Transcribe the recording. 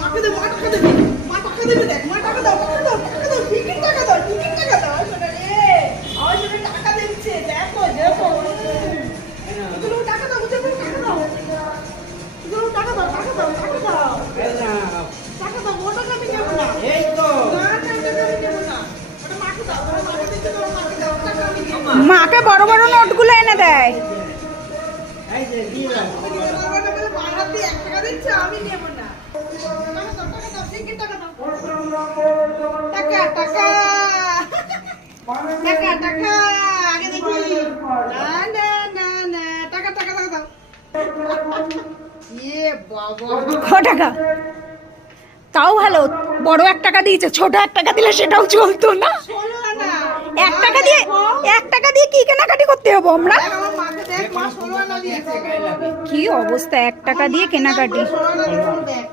মাকে দে, মা টাকা দেবে, মা টাকা দেবে, দেখ মা টাকা দাও, টাকা দাও, টাকা দাও, টিকিট টাকা দাও, টিকিট টাকা দাও। শোনা রে, আমার শোনা টাকা দিচ্ছে, দেখো দেখো। এগুলো টাকা দাও, এগুলো টাকা দাও, এগুলো টাকা দাও, টাকা দাও, টাকা দাও, টাকা দাও। ওটা আমি নেবো না, এই তো না না ওটা আমি নেবো না, ওটা মাকে দাও, ওটা মাকে দিতে দাও, মাকে দাও, টাকা আমি নেবো না। মাকে বড় বড় নোটগুলো এনে দেয়। এই যে দিয়ে দাও, বাবাটা বলে বাবা দিয়ে 1 টাকা দিচ্ছে, আমি নেবো না। টাকা দাও, টাকা দাও, টিকিট টাকা দাও, টাকা টাকা টাকা টাকা আগে দেখি, না না না না, টাকা টাকা টাকা দাও। ইয়ে বাবা, ক টাকা? তাও ভালো, বড় 1 টাকা দিয়েছে, ছোট 1 টাকা দিলে সেটাও চলতো না। 16 আনা। 1 টাকা দিয়ে 1 টাকা দিয়ে কি কেনাকাটি করতে হবো আমরা? দেখ আমার মাকে দেখ, মা 16 আনা দিয়েছে। কি অবস্থা, 1 টাকা দিয়ে কেনাকাটি। 16 আনা দিয়েছে, দেখ।